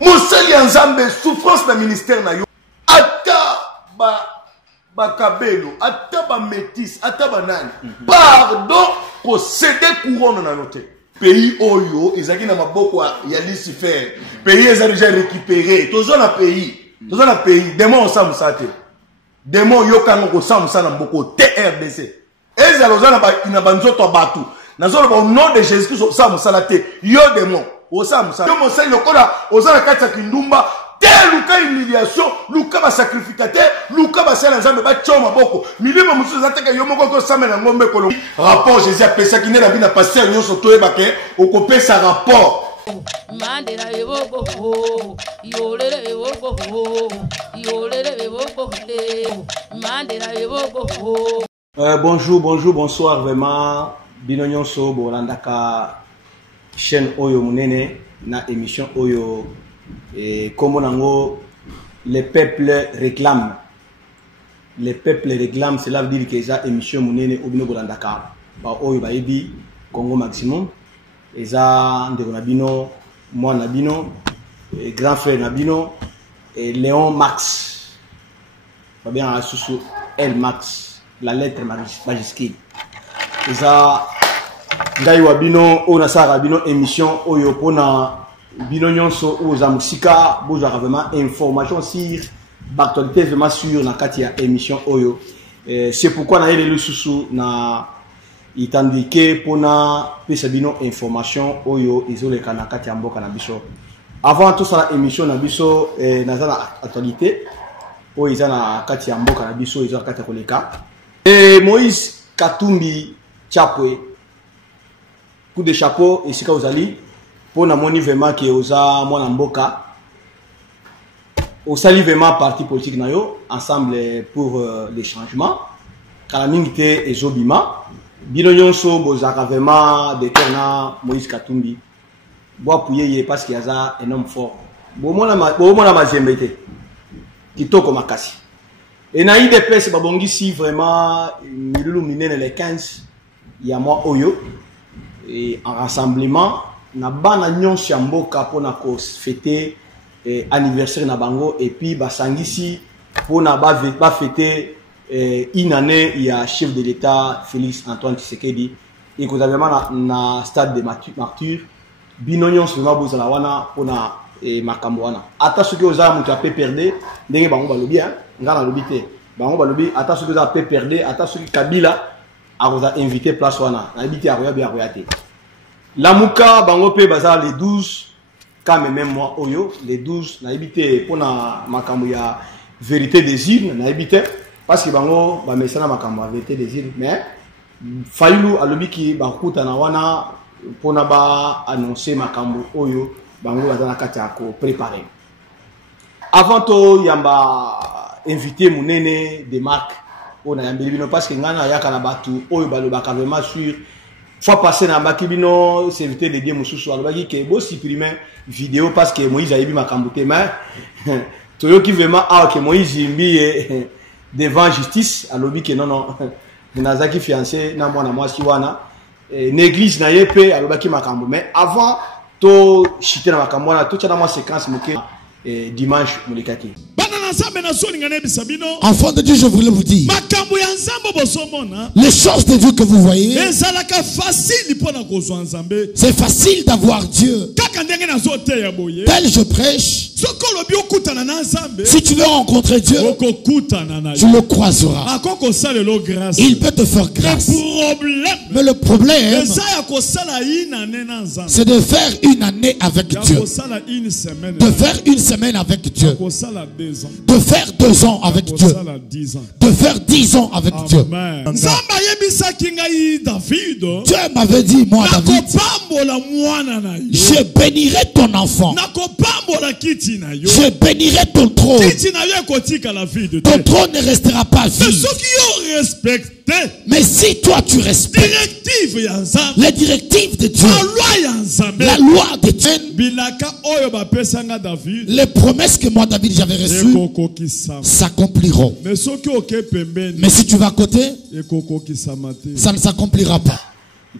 Mosali Nzambe souffrance na ministère na yo. Ata ba kabelo, ata ba métis, ata ba nani. Pardon ko céder couronne na note. Pays oyo ezaki na maboko ya Lucifer. Pays ezali déjà récupéré. Tozo na pays. Démon sa musate. Démon yo kango ko sa musana mboko TRDC. Ezaloza na banzoto batu. Nazolo au nom de Jésus Christ sa musala te. Yo démon. Osa musala. Yo mosali lokola ozana kati kindumba. Te luka humiliation, luka ba sacrificateur, luka ba sala nzambe ba choma boko. Milimo mususu zateka yo moko ko samela ngombe kolo. Rapport Jésus a pesa ki ne na bina passer nyonso toyeba ke okopesa rapport. Mandela eboko yolele eboko yolele eboko Mandela eboko. Bonjour, bonsoir vraiment. Bino nyonso bolandaka chaîne Oyo Munene na émission Oyo. Et comme on a les peuples réclament. Les peuples réclament, cela veut dire que ça émission Munene Obino Bolandaka. Par Oyo Baïbi, Congo Maximum. Et ça, Nabino, moi Nabino, et grand frère Nabino, et Léon Max. Pas bien sous L Max, la lettre majuscule. Et ça, Ndaï Wabino, Onasa Rabino, émission Oyo Pona. Bino nyonso oza musika boza vraiment information sur l'actualité vraiment sur na kati ya émission Oyo. C'est pourquoi na ele lususu na itandike pona pesa bino information Oyo ezoleka na kati ya mboka na biso. Avant tout ça la émission na biso na za actualité Oyo eza na kati ya mboka na biso eza kati ya koleka. Moïse Katumbi Chapwe coup de chapeau et sika ozali pour na moni vraiment que oza mwana mboka osali vraiment parti politique na yo ensemble pour les changements kala mingi te ezobima bino nyonso bozaka vraiment de terna Moïse Katumbi bo appuyer parce qu'il y a un homme fort bo mona mazembe te kitoko makasi et na IDPS babongisi vraiment milulu minene les 15 il y a moi Oyo et en rassemblement na bana nyonso ya mboka pona ko fêter anniversaire na bango et puis basangisi pona ba fêter une année il y a chef de l'état Félix Antoine Tshisekedi et que vraiment na stade de martyr bino nyonso na bozala wana pona makambo wana ata soki oza mutu ape perdre ndenge bango balobi ngana lobi te bango balobi ata soki oza ape perdre ata soki Kabila akoza invité place wana na bité akoya bi akoya te. La Mouka, Bangope, Bazar, les 12, quand même moi, Oyo, les 12, n'a habité pour na makamouya vérité des îles, n'a habité, parce que Bango, Bamesana makamouya vérité des îles, mais, Failou, alobi ki, Bakuta na wana, pour na ba annoncer makamou Oyo, Bango, Bazana Katiako, préparé. Avant tout, yamba invité Mounene, des marques, on a yambé, parce que Ngana Yakana Batu, Oyo, Balobaka, vraiment sur, fois passé dans Bakibino, c'est éviter de dire Moussou Alobaki que beau supprimer vidéo parce que Moïse a eu ma cambouté, mais Toyo qui vraiment que Moïse est devant justice, Alobi que non, Nazaki fiancé, na moi siwana, néglige na yepe, Alobaki ma cambou, mais avant, to chiter na ma cambouana, tout ça dans ma séquence, dimanche, Moulikaki. Enfant de Dieu, je voulais vous dire les choses de Dieu que vous voyez. C'est facile d'avoir Dieu. Tel je prêche. Si tu veux rencontrer Dieu, tu le croiseras. Il peut te faire grâce. Mais le problème, c'est de faire une année avec Dieu, de faire une semaine avec Dieu, de faire 2 ans avec Dieu, de faire 10 ans avec Dieu. Dieu m'avait dit, moi David, je bénirai ton enfant, je bénirai ton trône. Ton trône ne restera pas vide. Mais si toi tu respectes les directives de Dieu, la loi de Dieu, les promesses que moi David j'avais reçues s'accompliront. Mais si tu vas à côté, ça ne s'accomplira pas.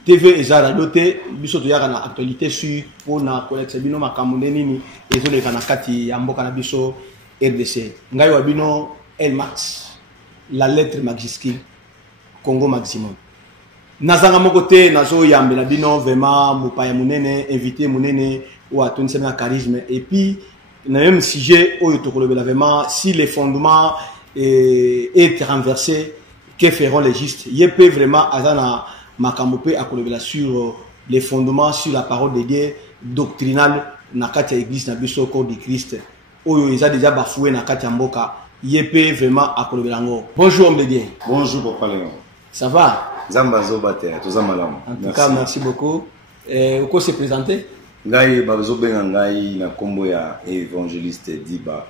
TV eza radio te biso to yaka na actualité sur pour na collecte bino makambo nini ezo le kana kati ya mboka na biso RDC ngai wa bino El Max la lettre majuscule Congo maximum nazanga moko te nazo yambela bino vraiment mopaya munene invité munene ou atoni na charisme et puis na même sujet oyo tokolobela vraiment si les fondements est renversé que feront les justes yepé vraiment azana makambo à kolobela sur les fondements sur la parole de Dieu doctrinale na kati ya église na biso corps de Christ oyo eza déjà bafoué na kati ya mboka yepé vraiment à kolobela ngo. Bonjour homme de Dieu. Bonjour Papa Léon. Ça va? Zamba Zobate, tout malam. En tout cas, merci beaucoup. Uko se présenter? Ngai bazo benga ngai na kombo ya évangéliste Diba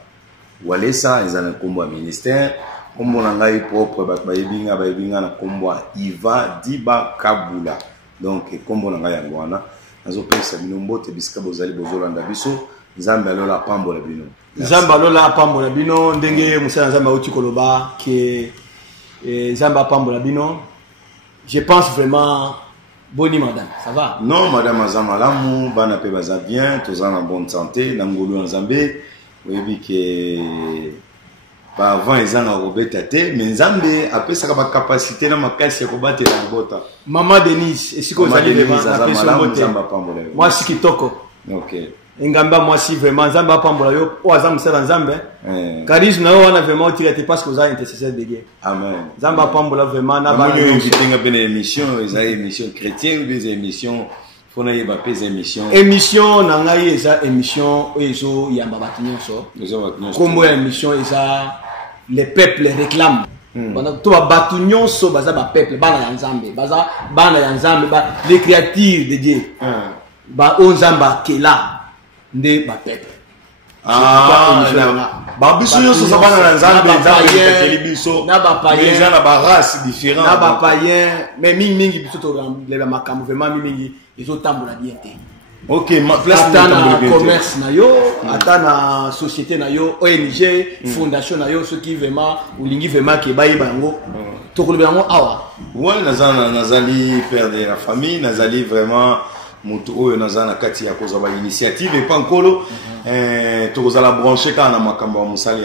Walesa ezana kombo ya ministère kombo na ngai propre bayebinga na kombo Iva Diba Kabula donc kombo na ngai ya ngwana nazo pesa bino mbote bisika bozali bozolanda biso nzambe alola pambola bino nzambe alola pambola bino ndenge musala nzambe uti koloba ke nzambe pambola bino. Je pense vraiment boni madame, ça va? Non madame azamalamu bana pe baza bien, tous en bonne santé, nangolu nzambe, oyebi ke ba avant ezanga robeta te, mais nzambe apesa ka capacité na makasi ya kobate na bota. Maman Denise, esiko zali vraiment na peso mote. Moi si kitoko. OK. Ngamba moi si vraiment nzambe apambola yo o azam sala nzambe. Charisme na yo wana vraiment tirete parce que vous avez intercesseur de Dieu. Amen. Nzambe apambola vraiment na ba invité nga bene émission, eza émission chrétienne ou des émissions fona yeba pesa émission. Émission na ngai eza émission ezo yamba batinyoso. Kombo ya émission eza les peuples réclament. Bana to ba nyonso baza ba peuple bana ya nzambe, baza bana ya nzambe ba les créatures de Dieu. Ba onzamba kela nde ba peuple. Ba biso nyonso za bana na nzambe nzambe biso na ba païen na ba race différente na ba païen mais mingi biso to le makambo vraiment mingi ils ont tambola bien te. OK, ma place na commerce na yo ata na société na yo ONG fondation na yo ceux qui vraiment ulingi vraiment ke bayi bango to kolobela ngo awa ouais nazali père de la famille nazali vraiment mutu oyo nazana kati ya kozaba initiative et pas nkolo tokozala brancher kana makambo ya musala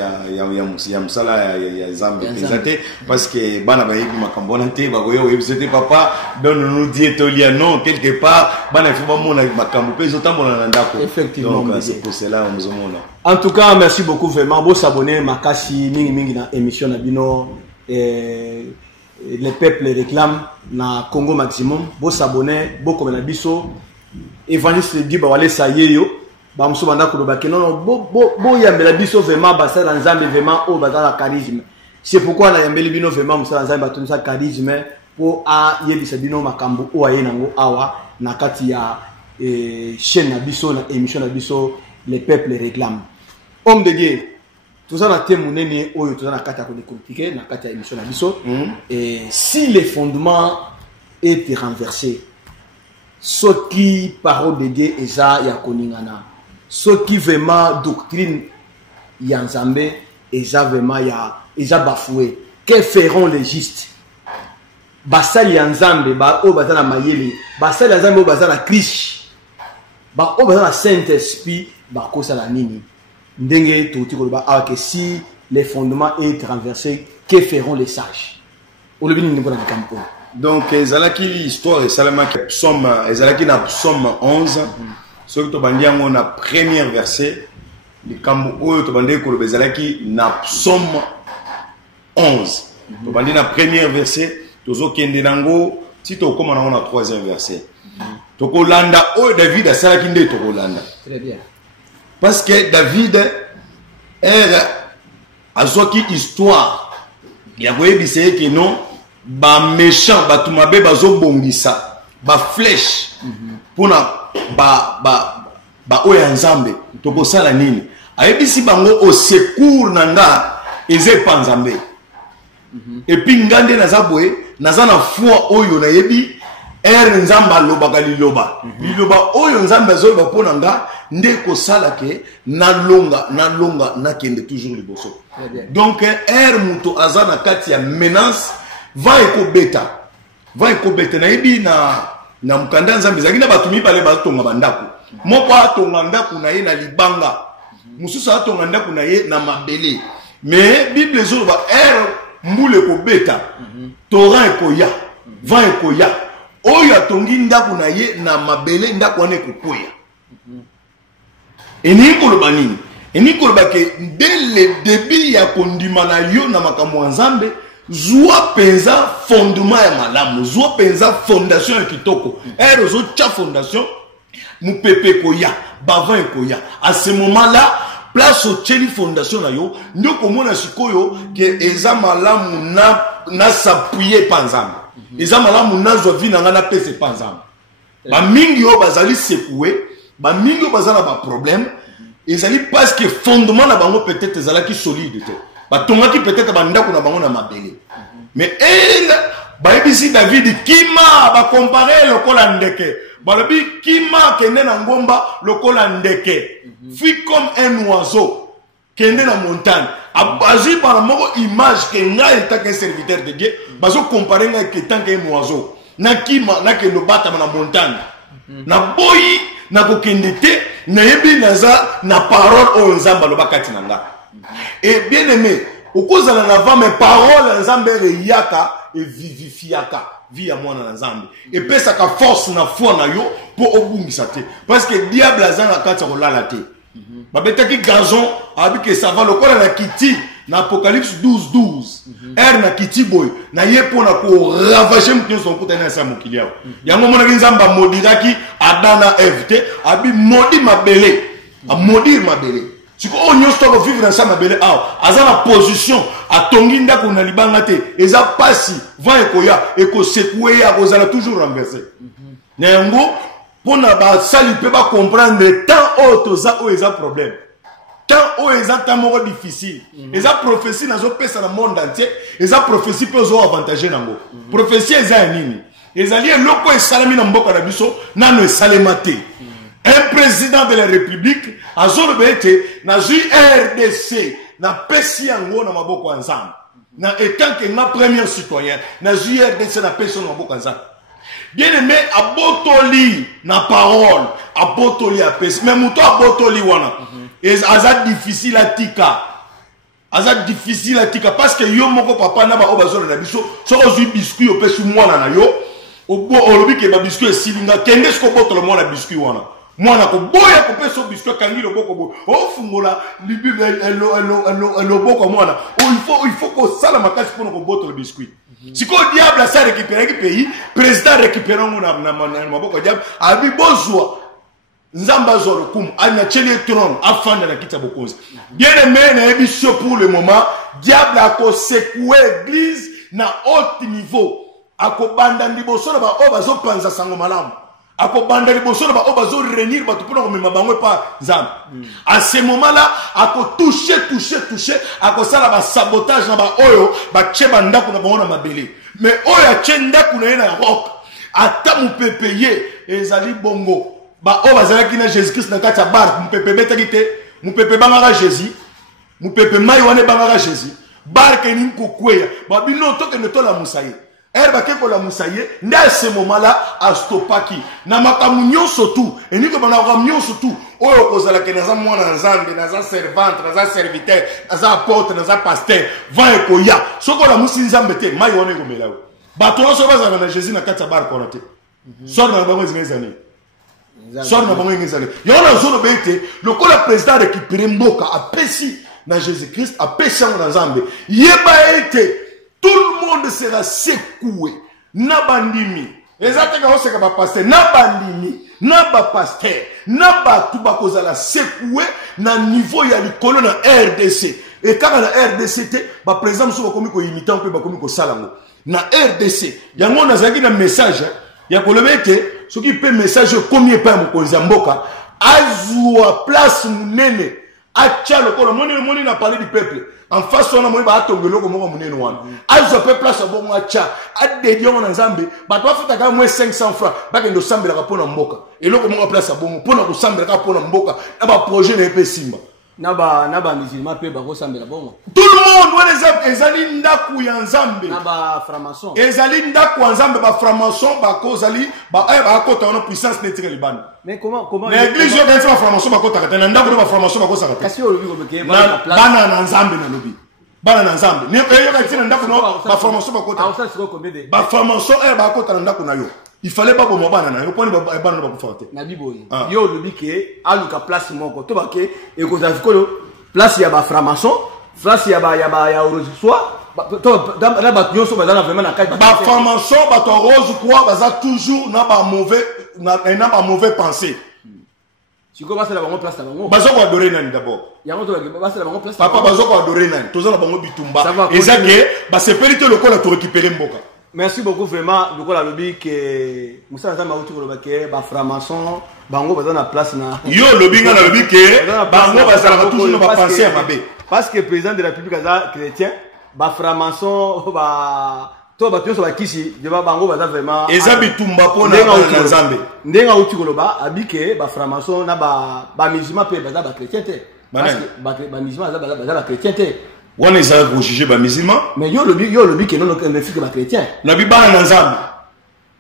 ya musala ya zambe pesate parce que bana bayebi makambo na te bakoyo yebisete papa donne-nous Dieu tolia non quelque part bana fiba mona makambo peso tambola na ndako effectivement donc c'est pour cela on mona. En tout cas merci beaucoup vraiment bo s'abonner makasi mingi na émission na bino les peuples réclament na Congo maximum bo s'abonner bo comme na biso évangéliste Diba Walesa yeyo ba muso banda ko ba non bo yambela biso vraiment ba sala nzambe vraiment o bazala charisme c'est pourquoi na yambeli bino vraiment muso nzambe batunisa charisme po a yebisa bino makambo o aye nango awa na kati ya chaîne na biso na émission na biso les peuples réclament. Homme de Dieu tout ça na témoigner oyo tout ça na kati ya ko décortiquer na kati ya émission na biso et si les fondements étaient renversés ce qui parole de Dieu eza ya koningana ce qui vraiment doctrine ya nzambe eza vraiment ya eza bafoué que feront les justes basali ya nzambe ba o bazana mayele basali ya nzambe o bazana Christ ba o bazana Saint-Esprit ba kosala nini ndenge touti ko ba que si les fondements est renversés que feront les sages o le bini ngona kampo. Donc ezalaki l'histoire esalamaki psaume ezalaki na psaume 11 soki tobandi yango na premier verset likambo oyo tobandi koloba ezalaki na psaume 11 tobandi na premier verset tozokende nango ti tokoma nango na troisième verset tokolanda oyo David asalaki nde tokolanda. Très bien. Parce que David azwaki histoire ya koyebisa ye ke non ba méchant ba tumabe bazo bongisa ba flèche pona ba oya nzambe tokosala nini ayebisi bango au secours nanga eze pa nzambe et puis ngande naza boye naza na foi oyo na yebi nzamba lobaka liloba oyo nzambe azoloba pona nga nde kosala ke nalonga nakende toujours liboso. Donc muto aza na kati ya menace va ekobeta na yebi na mukanda nzambe ezalaki na bato mibale batonga bandako moko atonga ndako na ye na libanga mosusu atonga ndako na ye na mabele mais bible ezoloba mbula ekobeta torrent ekoya vent ekoya oyo atongi ndako na ye na mabele ndako wana ekokwea eningi koloba nini eningi koloba ke dès le début ya kondima na yo na makambo ya nzambe zwa penza fondement ya malamu zwa penza fondation ya kitoko ozotya fondation mupepe ekoya bavant ekoya à ce moment là place otyeli fondation na yo nde okomona sikoyo ke eza malamu na s'appuye pa nzambe eza malamu nazwa vi na nga napesa pa nzambe bamingi oyo bazali sekue bamingi oyo baza na baproblème ezali parce que fondement na bango peut-être ezalaki solide te batongaki peut-être bandako na bango na mabele mais bayebisi David kima bakompare lokola ndeke balobi kima kende na ngomba lokola ndeke fui comme un oiseau kende na montagne abazui par moko image que ngai étant qu'un serviteur de Dieu bazo comparer ngai que tant qu'un oiseau na kima na kendo batama na montagne na boyi na kokende te na yebi naza na parole o nzamba lobakati na nga et bien aimé okozala na va mes paroles nzambe reyaka et vivifiaka vie ya mwana na nzambe et pesa ka force na foi na yo pour obungisa te parce que diable azana kati ko lala te babetaki gazon abike ça va lokola na kiti na Apocalypse 12:12 na kiti boy na ye pona ko ravager mutu son kutana sa mokiliao yango mona nzamba modiraki adana evte abi modi mabele a modir mabele siko onyo stoko vivre dans sa mabele azana position atongi ndako na libanga te eza pasi vent ekoya ekosekue ya kozala toujours renversé na yango pona ba sali pe ba comprendre tant otoza o eza problème tant o eza tamoko difficile eza prophétie nazo pesa na monde entier eza prophétie pe zo avantager nango prophétie eza nini ezali eloko esalami na mboka na biso nano esalema te un président de la république azoloba ete nazwi RDC na pesi yango na maboko ya nzambe na etant que nga premier citoyen nazwi RDC na pesi na maboko ya nzambe bien aimé abotoli na parole abotoli a pesi mais muto abotoli wana aza difficile atika parce que yo moko papa na ba obazola na biso soko zwi biscuit opesi mwana na yo olobi ke ba biscuit esilinga kende siko botola mwana biscuit wana mwana ko boya ko peso biscuit kangi loboko bo ofungola libible loboko mwana il faut ko sala makasi pour ko botola biscuit siko diable ça récupérer ki pays président récupérer ngona na maboko diable abi bozwa nzamba zolo kum anya cheli trône afanda na kita bokonzi bien aimé na émission pour le moment diable a ko secouer église na haut niveau akobanda ndiboso na ba obazo panza sango malamu akobanda liboso na ba obazo réunir bato pona ko mema bango pa nzambe à ce moment là ako toucher akosala ba sabotage na ba oyo ba cheba ndako na bango na mabele mais oyo a ndako na ena rock ata mupepeye ezali bongo ba o bazalaki na Jésus Christ na kati ya bar mupepe betaki te mupepe bangaka Jésus mupepe mai wane bangaka Jésus bar ke ni kokweya ba bino to ke ne to la musaye bake ko la musaye nda ce moment là a stopaki na makamu nyonso tu eniko bana ko nyonso tu oyo kozala ke naza mwana nzambe naza servante naza serviteur naza apôtre naza pasteur va ekoya soko la musi nzambe te mai wane ko melawo ba to so bazala na Jésus na kati ya bar ko na te sor na bango zingezani sor na bango ngezali yona zolo bete lokola président récupérer mboka apesi na Jésus-Christ apesi na nzambe yeba ete tout le monde sera secoué na bandimi ezateka oseka ba pasteur na bandimi na ba pasteur na ba tubakozala secoué na niveau ya likolo na RDC et kaka na RDC te ba président so bakomi ko imitant pe bakomi ko salango na RDC yango nazaki na message ya kolobeke soki pe message komi pa mokonzi mboka azwa place munene acha lokolo moni na parler du peuple en face on a moi ba tongelo ko moko munene wana azwa pe place bon acha adedi on nzambe ba to afata ka moins 500 francs ba ke ndo sambela ka pona mboka eloko moko place bon pona ko sambela ka pona mboka na ba projet na pe simba Naba musulman pe bako sambela bongo. Tout le monde ouais les ezali ndaku ya nzambe. Naba franc-maçon. Ezali ndaku ya nzambe ba franc-maçon ba kozali ba kota na puissance netika libano. Mais comment l'église yo kanisa ba franc-maçon ba kota kata na ndaku ba franc-maçon ba kosaka. Kasi o lobi ko beke bana na nzambe na lobi. Bana na nzambe. Ni yo kanisa na ndaku no ba franc-maçon ba kota. Ah ça c'est combien de? Ba franc-maçon ba kota na ndaku na yo. Il fallait pas bomba bana na yo poni ba bana ba kofate. Na biboyi. Yo lobi ke aluka place moko to ba ke e ko zafikolo place ya ba franc-maçon, place ya rose soit to na ba nyonso ba vraiment na kai ba franc-maçon ba to rose quoi ba za toujours na ba mauvais pensée. Si ko ba sala bango place na bango. Ba zo ko adorer nani d'abord. Yango to ba sala bango place. Papa ba zo ko adorer nani. To za na bango bitumba. Ezake ba sepelite lokola to récupérer mboka. Merci beaucoup vraiment lokola lobi ke Moussa Nzamba uti ko lobake ba franc-maçon bango ba na place na yo lobinga na lobi ke bango ba sala toujours na ba penser mabe. Parce que président de la République aza chrétien ba franc-maçon ba to ba tioso ba kisi de ba bango ba vraiment eza bitumba pona na Nzambe ndenga uti ko loba abike ba franc-maçon na ba musulman pe ba chrétien te parce que ba musulman ba chrétien te. On est allé pour juger les musulmans. Mais yo le qui non ne fait que les chrétiens. Na bi bana nzambe.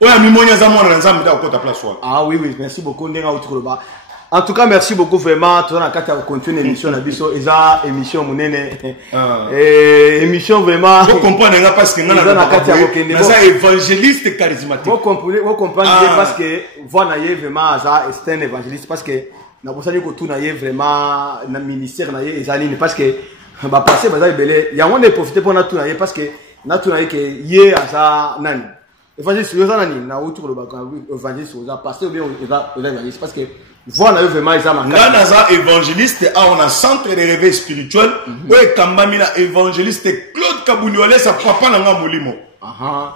Oya mimonya za mwana nzambe da kota place wa. Ah oui, merci beaucoup ndenga utikoloba. En tout cas, merci beaucoup vraiment. Tu as qu'à continuer l'émission na biso eza émission munene. Émission vraiment. Vous comprenez parce que ngana na évangéliste charismatique. Vous comprenez parce que voilà yé vraiment ça c'est un évangéliste parce que na bosali ko tuna yé vraiment na ministère na yé ezali parce que ba passer bazali belé ya on est profiter pour na tuna yé parce que na tuna yé que yé asa nani évangéliste yo nani na utu ko ba évangéliste oza passer ou bien évangéliste parce que voilà vraiment ils ont ngana za évangéliste a on a centre de réveil spirituel ouais kambamina évangéliste Claude Kabuniole sa papa na nga molimo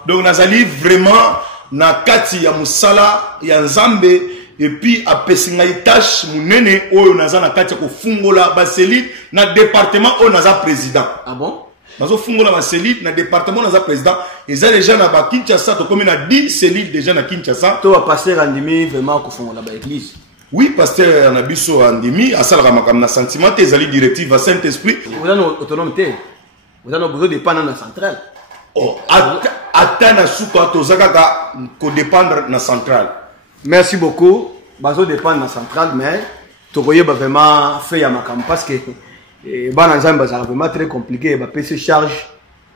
donc nazali vraiment na kati ya musala ya nzambe et puis a pesinga tâche munene oyo naza na kati ko fungola ba cellule na département o naza président. Ah bon? Nazo fungola ba cellule na département naza président et ça déjà na ba Kinshasa to comme na 10 cellules déjà na Kinshasa. To pasteur Andimi vraiment ko fungola ba église. Oui, pasteur Nabiso Andimi a salaka makam na sentiment ezali directive à Saint-Esprit. Vous avez autonomité. Vous avez besoin de dépendre na centrale. Oh, atana suka to zakaka ko dépendre na centrale. Merci beaucoup. Bazo dépend de la centrale, mais Togoye va vraiment faire ma campagne parce que Bananzam est vraiment très compliqué. Il va payer ses charges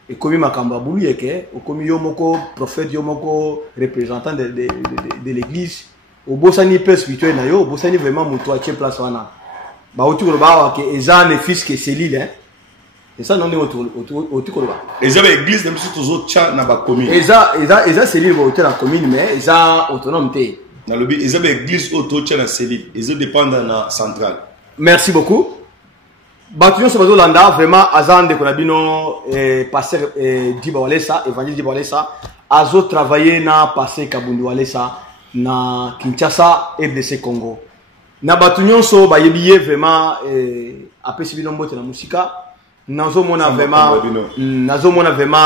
et comme ma campagne bouli et que comme yomoko prophète yomoko représentant de l'église au bossani peu spirituel na yo au bossani vraiment muto ache place wana. Ba otu ko ba ke ezane fils que Céline hein. Et ça non est otu ko ba. Ezaba église dem surtout zo tcha na ba commune. Eza Céline va otu la commune mais eza autonome té. Dans le but, ils ont église auto tient la cellule, ils dépendent de la centrale. Merci beaucoup. Batuyon Sobazo Landa, vraiment, Azan de Konabino, pasteur Diba Walesa, évangile Diba Walesa, Azo travaillé na passé Kabundu Walesa, na Kinshasa, FDC Congo. Na Batuyon So, Bayebiye, vraiment, après Sibino Mbote na Musika, Nazo Mona vraiment,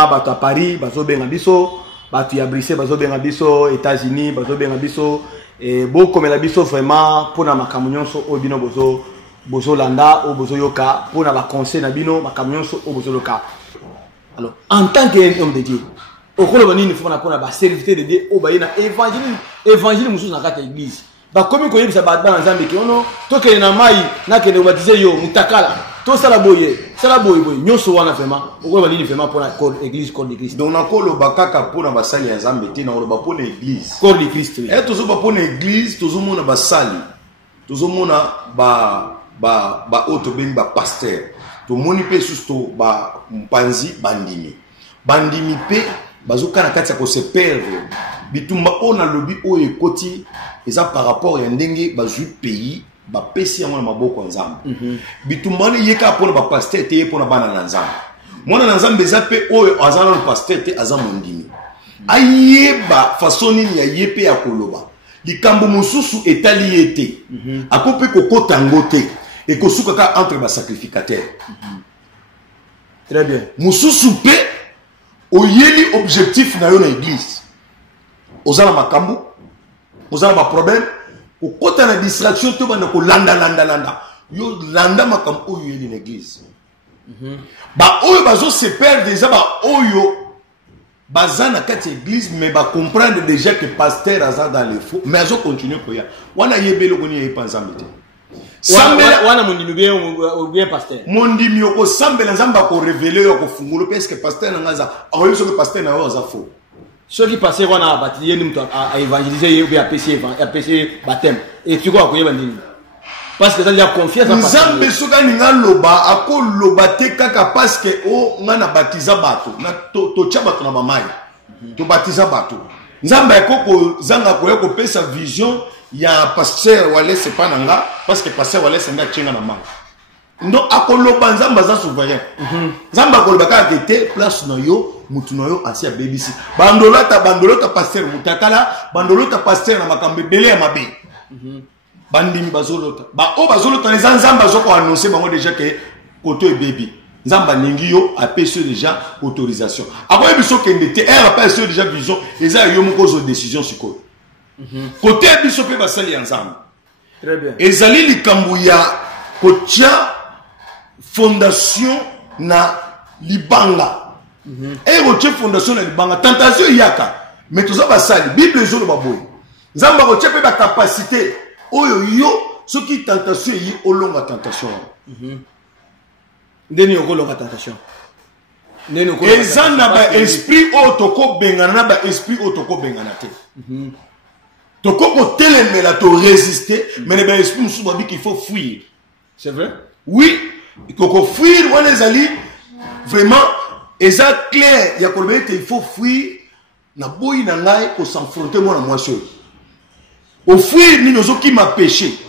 Batu à Paris, Bazo Bengabiso, Batu ya Brissé, Bazo Bengabiso, États-Unis, Bazo Bengabiso, et beaucoup comme la biso vraiment pour na makamunyon so obino bozo landa ou bozo yoka pour na ba conseil na bino makamunyon so bozo loka. Alors en tant qu'homme de Dieu au kolo bani ni faut na ba serviteur de Dieu o ba na évangile mususu na kata église ba komi ko yebisa ba dans Nzambe ke ono to ke na mai na ke baptiser yo mutakala to sala boye nyoso wana vraiment o kolo bani ni vraiment pour la église corps de Christ. Donc na kolo bakaka pour na basali ya Nzambe te na kolo ba pour l'église corps de Christ. Et toujours ba pour l'église toujours mona basali toujours mona ba auto ben ba pasteur to moni pe susto ba mpanzi bandimi pe bazuka na kati ya ko se perdre bitumba ona lobi o ekoti eza par rapport ya ndenge bazui pays ba pesi ya mona maboko nzambe bitumba ne yeka pona ba pasteur te pona bana na nzambe mona na nzambe eza pe oyo azana le pasteur te aza mondimi ayeba façon nini ya yepe ya koloba likambo mosusu etali ete akope kokota ngote et kosuka ka entre ba sacrificateur. Très bien. Mosusu pe oyeli objectif na yo na église. Ozala makambo, ozala ba problème, kokota na distraction to bana ko landa. yo landa makam oyo yeli l'église. Ba oyo bazo se perdre déjà ba oyo baza na kati église mais ba comprendre déjà que pasteur aza dans les faux mais azo continuer koya. Wana yebelo koni yepa nzambe te. Wana mondimi bien pasteur. Mondimi yoko sambela nzamba ko révéler yoko fungulo parce que pasteur nangaza ayo so que pasteur na yo aza faux. Ceux qui passaient on a baptisé nous à évangéliser ou à pécher baptême et tu crois que bandini parce que ça il y a confiance en nzambe soka ninga loba ako loba te kaka parce que o ngana baptiza bato na to tia bato na bamai to baptiza bato nzambe ko zanga ko pesa vision ya pasteur wale c'est pas nanga parce que pasteur wale c'est nga chenga na manga ndo akoloba nzamba za souverain nzamba koloba ka kete place na yo mutu na yo asia BBC bandolota pasteur mutakala bandolota pasteur na makambe belé ya mabe bandimi bazolota ba o bazolota les nzamba zoko annoncer bango déjà que koto e baby nzamba ningi yo apesi déjà autorisation ako ebiso kende te elle apesi déjà vision eza yo moko zo décision siko côté biso pe basali ya nzamba très bien ezali likambu ya kotia fondation na libanga et kotia fondation na libanga tentation yaka mais toza basali bible ezolo baboy nzamba kotia pe ba capacité oyo yo soki tentation yi olonga tentation ndeni okolonga tentation ndeni okolonga eza na ba esprit otoko bengana na ba esprit otoko bengana te toko ko telemela to résister mais ba esprit musu babi qu'il faut fuir c'est vrai oui il faut fuir on les ali vraiment eza clair ya kolbe il faut fuir na boyi na ngai ko s'affronter moi na moi seul au fuir ni nozo ki ma péché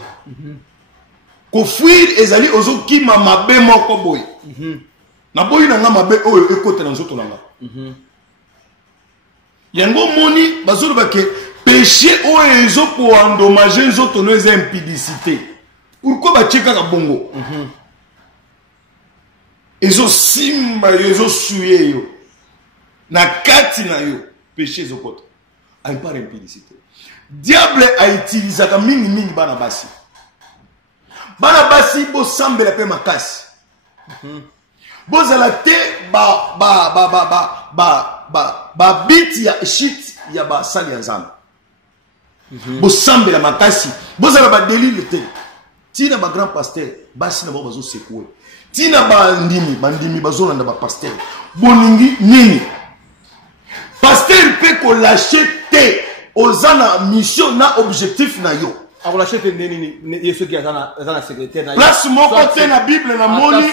ko fuir ezali ozo ki ma mabe moko boy na boyi na nga mabe oyo ekote na nzoto na nga yango moni bazolo bake péché oyo ezo ko endommager nzoto no eza impudicité pourquoi ba cheka ka bongo ezo simba yo ezo suye yo na kati na yo péché ezo kota ay par impudicité diable a utilisé ka mingi bana basi bo sambela pe makasi bozala te ba bit ya shit ya ba sali ya nzambe bo sambela makasi bozala ba délire te tina ba grand pasteur basi na bazo secouer tina bandimi bazo na ba pasteur boningi nini pasteur peut ko lâcher te ozana mission na objectif na yo ako lâcher te nini yeso ki azana secrétaire na place moko te na bible na moni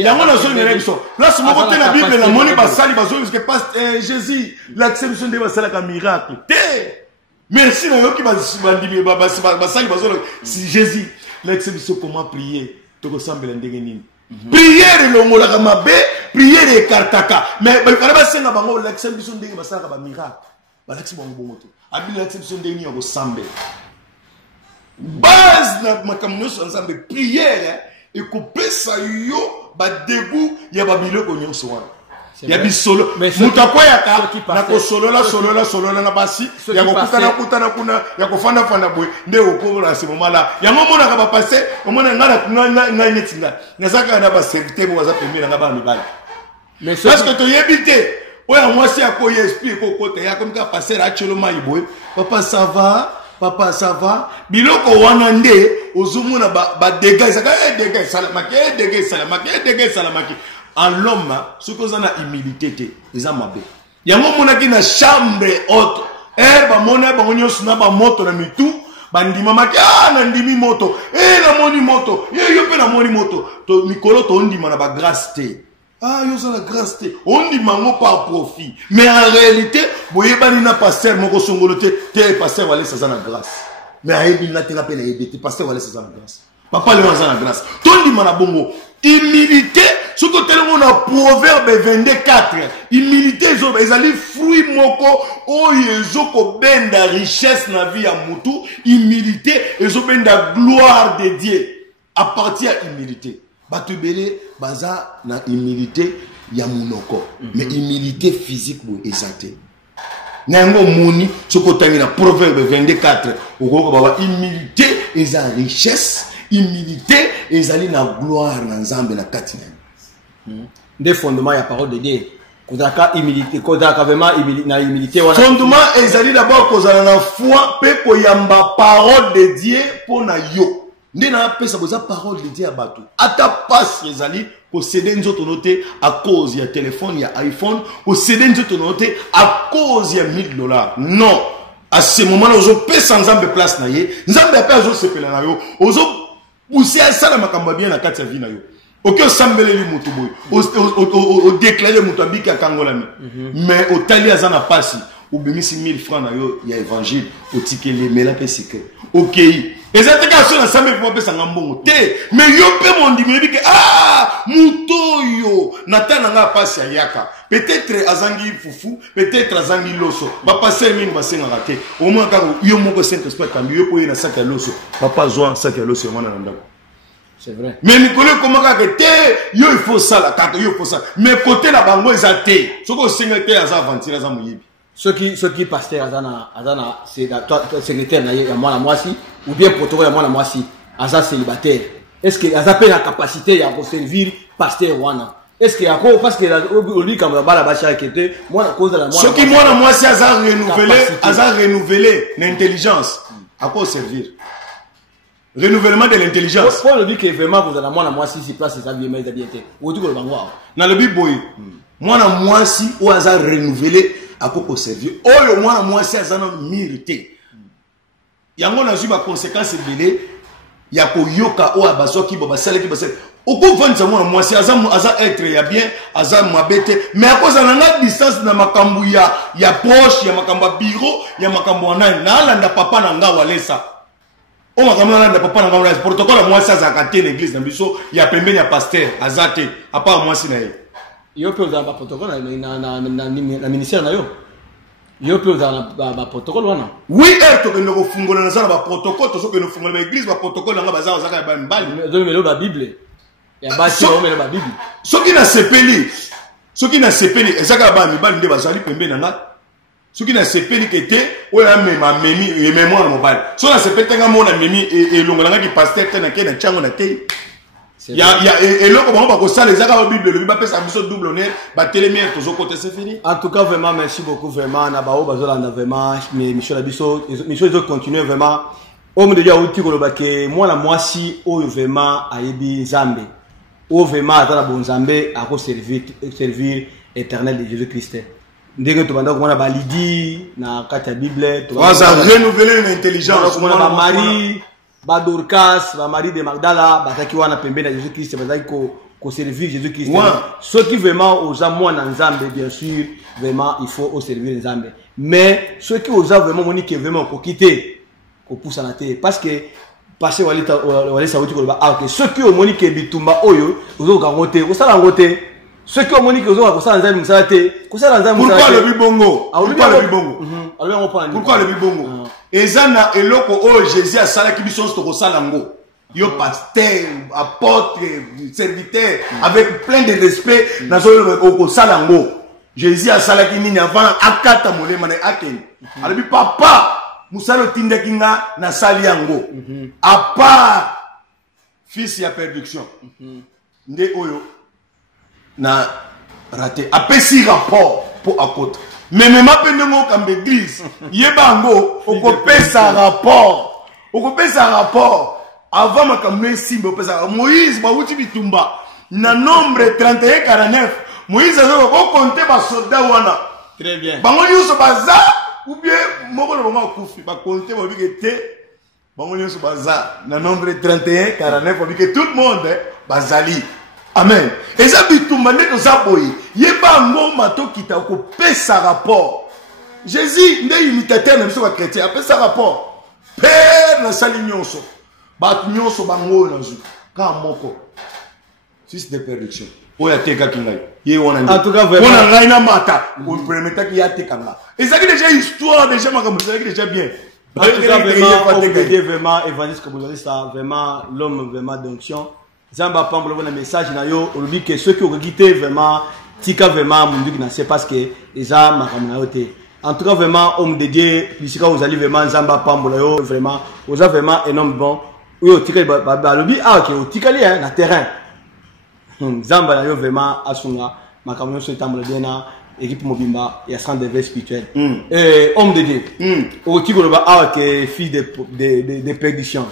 yango na zone na biso place moko te na bible na moni basali bazo parce que pasteur Jésus l'acception de basala ka miracle te merci na yo ki bandimi basali bazo si Jésus l'acception comment prier to ressemble ndenge nini prière longola mabe prière ekartaka mais ba basenga bango l'acception ndenge basala ka miracle balaki bango bongo te abili l'acception ndenge ya kosambe base na makambo nyonso nzambe prière ekopesa yo badegu ya babiloko nyonso wana ya bisolo mutu akweyaka na kosolola na basi ya kokutana kuna ya kofanda boye nde okobola simomala yango monaka bapase omona ngai neti ngai nazaka na baservite bo baza pembeni nanga bana mibali parce que toyebi te oya mwasi akoya esprit ekokota ya komika passer achelo mai boye papa ça va biloko wana nde ozomona ba dégâts saka dégâts salamaki en l'homme ce que na humilité te eza mabe yango monaki na chambre haute ba mona ba nyonso na ba moto na mitu bandima maki na ndimi moto na moni moto yo pe na moni moto to mikolo to ndima na ba grâce te yo ça la grâce te on dit mango par profit mais en réalité boyebani na pasteur moko songolo te pasteur wale ça na grâce mais ayebi na te rappelle ayebi te pasteur wale ça na grâce papa le ça na grâce to ndima na bongo humilité ce que tellement on a proverbe 24 humilité ezali fruit moko oyo ezoko benda richesse na vie ya mutu humilité ezobenda gloire de Dieu à partir à humilité batubele baza na humilité ya munoko mais humilité physique bo ezate nango moni soko tangi na proverbe 24 okoko baba humilité eza richesse humilité ezali na gloire na nzambe na kati na des fondements ya parole de Dieu kozaka humilité kozaka vraiment na humilité wana fondement ezali d'abord kozala na foi pe koyamba parole de Dieu pona yo nde na pesa boza parole de Dieu ya bato ata passe ezali posséder nzoto noté à cause ya téléphone ya iPhone posséder nzoto noté à cause ya $1000 non à ce moment là ozo pesa nzambe place na ye nzambe ape azo sepela na yo ozo pousser à ça la makambo bien na kati ya vie na yo ok osambeleli mutu boy o déclarer mutu abiki akangolami mais otali aza na pasi obimisi 1000 francs na yo ya évangile otikele mela pe secret ok ezateka so na sambe po pesa ngambongo te mais yo pe mon dimé biki ah muto yo natana nga pasi ayaka peut-être azangi fufu peut-être azangi loso ba passer mingi basenga raté au moins ka yo moko Saint-Esprit kambi yo po na saka loso papa zoa saka loso mwana na ndako. C'est vrai. Mais Nicolas comment ka te yo il faut ça la carte yo il faut ça mais côté la bango ezate soko senga te aza aventure aza moyibi ceux qui pasteur azana c'est toi secrétaire na ya mwana mwasi ou bien protocole ya mwana mwasi aza célibataire est-ce que aza la capacité ya ko servir pasteur wana est-ce que yako parce que lui comme la bala bacha kete mwana cause la mwana ceux qui mwana mwasi aza renouveler l'intelligence à quoi servir renouvellement de l'intelligence pour le dire que vraiment vous allez mwana mwasi si place ça bien mais bien été ou tu ko bango na le biboy mwana mwasi ou aza renouveler akoko servir oyo mwana mwasi azana mérité yango na zuba conséquence belé ya koyoka o abazoki bo basaleki basale oko vendre mwana mwasi aza être ya bien aza mabete mais à cause na distance na makambu ya proche ya makambu bureau ya makambu wanani na alanda papa na nga walesa o makambu na alanda papa na nga walesa protocole mwasi azakate l'église na biso ya pembeni ya pasteur azate apa mwasi na ye yo pe uzana protocole na ministère na yo yo pe uzana ba protocole wana oui to bendo ko fungola na sana ba protocole to so ke no fungola ba église ba protocole nga baza ozaka ba mbali do melo ba bible ya ba si o melo ba bible soki na sepeli ezaka ba mbali nde bazali pembeni nga soki na sepeli kete o ya mema memi e mémoire mobile so na sepeli tenga mona memi e longola nga ki pasteur tena ke na chango na te ya eloko bango bakosala ezaka ba bible lobi bapesa biso double honneur batelemi tozo côté c'est fini. En tout cas vraiment merci beaucoup vraiment na bao bazolanda vraiment mais mission la biso mission zo continuer vraiment homme de Dieu outi ko lobake mwana mwasi oyo vraiment ayebi Nzambe o vraiment atala bon Nzambe ako servir éternel de Jésus Christ ndenge to banda ko mona ba lidi na kati ya bible to va renouveler l'intelligence ko mona ba Marie ba Dorcas ba Marie de Magdala bataki wana pembeni na Jésus Christ bazaki ko servir Jésus Christ ceux qui vraiment aux amours na Nzambe bien sûr vraiment il faut au servir Nzambe mais ceux qui aux vraiment monique vraiment ko quitter ko poussa na terre parce que passer waleta wuti ko ba ah que ceux qui au monique bitumba oyo ozo ka ngote ko sala ngote ceux qui au monique ozo ko sala Nzambe musala te ko sala Nzambe musala pourquoi le bibongo pourquoi le bibongo ezana eloko o Jésus a sala ki biso to ko sala ngo yo pasteur apôtre serviteur avec plein de respect na so ko sala ngo Jésus a sala ki nini avant akata molema na aken alabi papa musalo tindaki nga na sali yango à part fils ya perdition nde oyo na raté apesi rapport pour akota mais même apende ngo kambe église yebango okopesa rapport avant makamwe simba opesa Moïse ba uti bitumba na nombre 31-49 Moïse azo ko compter ba soldat wana très bien bango nyuso baza ou bien moko na bango kufi ba compter ba bikete bango nyuso baza na nombre 31-49 ba bikete tout le monde bazali amen eza bitumba nde tozaboyi yebango matokita ko pesa rapport Jésus nde imitateur na biso ba chrétien apesa rapport père na sali nyonso ba nyonso bango na zu ka moko fils de perdition oya teka kingai ye wana en tout cas vraiment on a ngai na mata on permettre ki ya teka nga ezaki déjà histoire déjà makambo ezaki déjà bien en tout cas vraiment vraiment évangéliste comme vous ça vraiment l'homme vraiment d'onction Zamba pambo le message na yo on dit que ceux qui ont quitté vraiment tika vraiment mundu na c'est parce que eza makambo na yote en tout cas vraiment homme de Dieu puisque vous allez vraiment Zamba pambo yo vraiment vous avez vraiment énorme bon Oui, au Tikali, lobby, ok, au Tikali, hein, na terrain. Zamba, là, vraiment, à Sunga, ma camion sur le tambour de Dena, équipe Mobimba, il y a centre de veille spirituelle. Homme de Dieu. Au Tikali, ok, fils de perdition.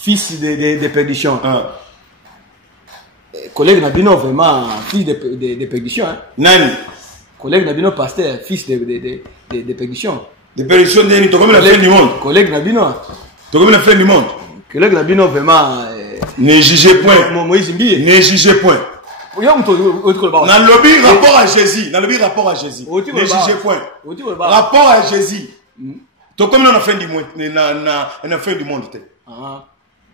Fils de perdition. Collègue Nabino, vraiment, fils de perdition. Nani? Collègue Nabino, pasteur, fils de perdition. De perdition, tu as comme la fin du monde. Collègue Nabino. Tu as comme la fin du monde. Collègue Nabino, vraiment. Ne jugez point. Moïse Mbi. Ne jugez point. Dans le lobby, rapport à Jésus. Dans le lobby, rapport à Jésus. Ne jugez point. Rapport à Jésus. Tu as comme la fin du monde. La fin du monde.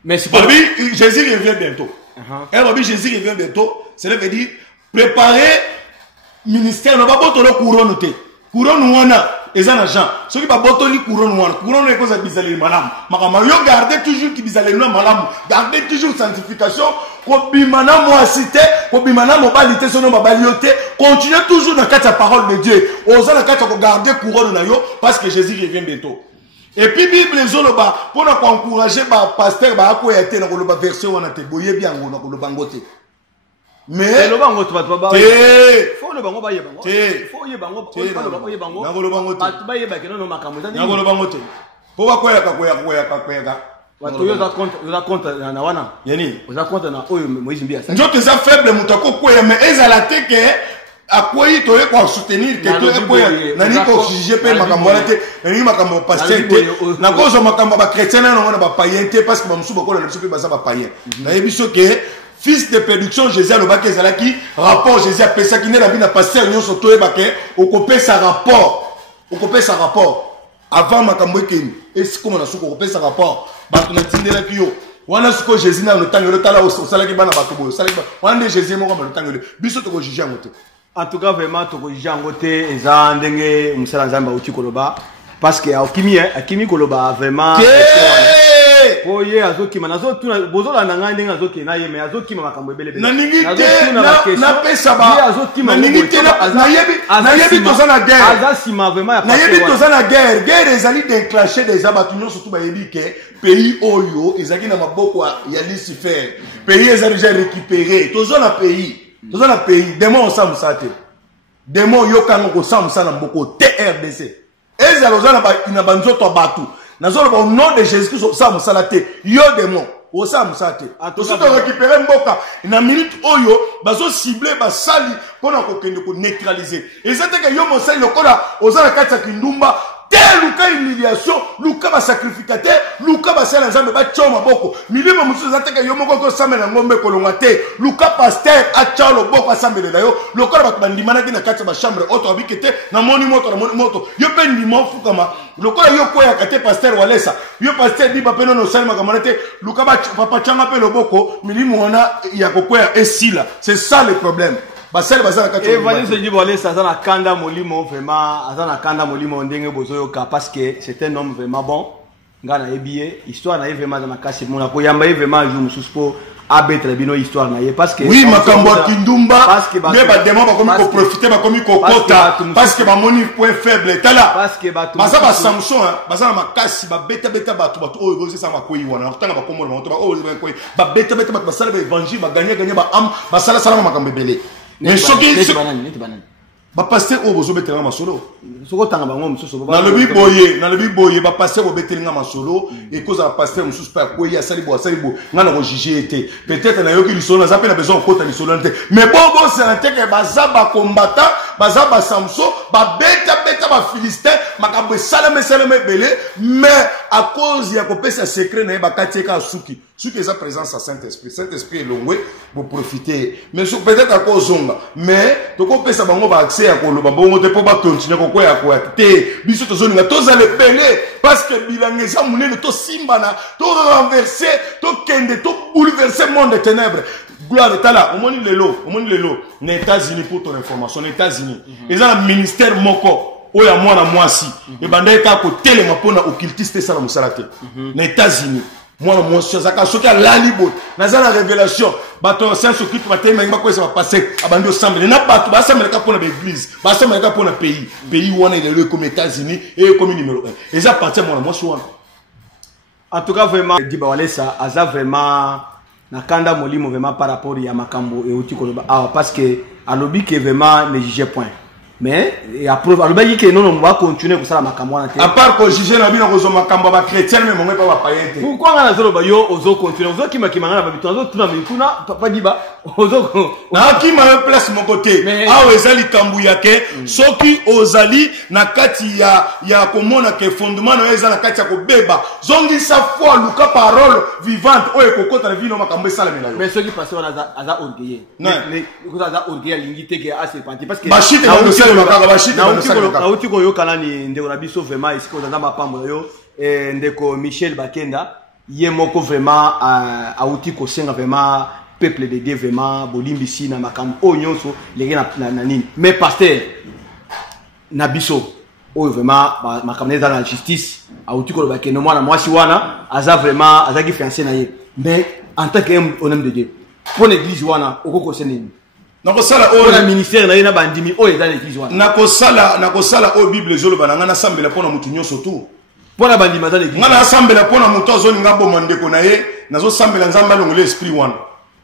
Mais c'est pas. Jésus revient bientôt. Jésus revient bientôt. Cela veut dire préparer ministère. On va pas le couronne. Couronne wana eza na Jean. Ceux qui va botoli couronne wana. Couronne est cosa bizalé malam. Makama yo gardez toujours qui bizalé no malam. Gardez toujours sanctification. Ko bimana mo cité, ko bimana mo balité sono babalioté. Continuez toujours dans la parole de Dieu. Osa na kata ko garder couronne na yo parce que Jésus revient bientôt. Et puis Bible zoloba pour encourager ba pasteur ba ko yate na ko loba version wana te boye bien ngo na ko loba ngote. Mais le bango tu vas pas faut le bango ba yebango faut yebango faut yebango na le bango tu ba yeba que non makambo na le bango te po ba koya ka watu yo za compte na wana yani za compte na oyo Moïse Mbia ça njote za faible mutako koya mais ezala te que akoyi to ko soutenir que to koya nani ko juger pe makambo la te nani makambo pasteur te na kozo makambo ba chrétien na ngona ba païen te parce que ba musuba ko la biso pe ba za ba païen na yebiso que fils de perdition Jésus a le bac qui rapport Jésus a pensé qu'il n'est la vie n'a passé union sur toi et baquet au copé sa rapport avant ma camouékin et c'est comme on a su qu'on copé sa rapport bah on a tindé la pio on a su que Jésus n'a le temps le tala au salaire qui va na bateau salaire on a Jésus moi comme le temps le biso to ko juger en côté en tout cas vraiment to ko juger en côté eza ndenge musala nzamba uti koloba parce que akimi koloba vraiment oye azokima nazotuna bozola na ngai ndenge azokina ye mais azokima makambo ebelebe na ningi te na pesa ba na ningi te na yebi tozana guerre azasima vraiment na yebi tozana guerre ezali déclencher des abattuments surtout ba yebi ke pays oyo ezaki na maboko ya Lucifer pays ezali déjà récupéré tozana pays démon osamusa te démon yokanga ko samusa na mboko TRDC ezalozana ba ina banzoto batu nazolo au nom de Jésus-Christ ça musalate yo démon o ça musate to so to récupérer mboka na minute oyo bazo cibler ba sali pona ko kende ko neutraliser et ça te que yo mo sali lokola ozana katsa kindumba te luka humiliation luka ba sacrificateur luka ba sala nzambe ba choma boko milimo musu za te que yo moko ko samela ngombe ko longa te luka pasteur a chalo boko asambele na yo lokola ba bandimana kina katsa ba chambre auto abikete na moni moto yo pe ndimo fukama lokola yo koya kate pasteur walesa yo pasteur di ba peno no salma kamanate luka ba papa changa pe loboko milimo wana ya kokoya esila c'est ça le problème basel basala kate Evangeliste dit walesa ça na kanda molimo vraiment ça na kanda molimo ndenge bozoyoka parce que c'est un homme vraiment bon ngana ebie histoire na vraiment na kasi mona ko yamba vraiment jour musupo abetre bino histoire na ye parce que oui makambo kindumba mais ba demo ba komi ko profiter ba komi ko kota parce que ba moni point faible tala parce que ba basa ba Samson basa na makasi ba beta batu oyo boze sa makoyi wana tanga ba komo ba oyo ba beta batu basala ba évangile ba gagner ba am basala sala makambo belé mais choqué ba pasteur o bozo betelinga masolo soko tanga bango mususu na le biboye ba pasteur o betelinga masolo et cause ba pasteur mususu pa ko ya sali bo ngana ko juger été peut-être na yoki lisolo na zape na besoin kota lisolo nte mais bon c'est un que baza ba combattant baza ba Samson ba beta ba philistin makambo salame belé mais à cause ya ko pesa secret na ba katieka suki sa présence à Saint-Esprit est longwe pour profiter mais peut-être à cause zonga mais to ko pesa bango ba accès à ko lo bango te po ba continuer ko ko ya te biso to zoninga to za le belé parce que bilangeza munene to simbana to renverser to kende to bouleverser monde des ténèbres gloire de tala au monde lelo les États-Unis pour ton information les États-Unis ils ont un ministère moko oya mwana mwasi e bandai ka ko telema pona occultiste sala musalate les États-Unis moi mon cher zaka soki alalibo naza na révélation bato saint s'occupe matin mais ba ko ça va passer abandi ensemble na bato ba semble ka pona l'église ba semble ka pona pays où on est le comme États-Unis et comme numéro 1 et ça partir moi wana En tout cas, vraiment, Diba Walesa, Aza vraiment, Nakanda Molimo vraiment par rapport à Makambo et Outi Koloba. Ah, parce que, à l'objet que vraiment ne jugeait point. Mais, et à preuve, à l'objet que non, on va continuer pour ça la Makambo. À part que juger la vie dans le Makambo, va chrétien, mais on ne va pas payer. Pourquoi on a zolo bayo, ozo continuer, ozo qui m'a la babiton, ozo tout na mituna, papa Diba, ozo. Na qui m'a place mon côté. Ah, ozali Kambouyake, soki ozali na kati ya komona ke fondement na eza na kati ya ko beba. Zongi sa foi luka parole vivante oye kokota na vie no Makambo sala mena yo. Mais ceux qui passent on a orgueillé. Mais vous avez orgueillé l'ingité qui est assez parti parce que bashite na dosel makaka bashite na dosel makaka. Na uti ko yo kanani ndeko na biso vraiment ici ko dans ma pambo yo ndeko Michel Bakenda yemoko vraiment a uti ko senga vraiment peuple de Dieu vraiment bolimbisi na makambo onyonso lenge na nini. Mais pasteur na biso o vraiment makambo dans la justice a uti ko bakeno mwana mwasi wana aza vraiment azaki fiancé na ye. Mais en tant qu'homme de Dieu pour l'église wana okoko seneni nakosala o na ministère na yena bandimi o eza l'église wana nakosala o bible zolo bana ngana sambela pona mutu nyoso tu pona bandima dans l'église ngana sambela pona mutu azoli ngabo mandeko na ye nazo sambela nzamba longole esprit wana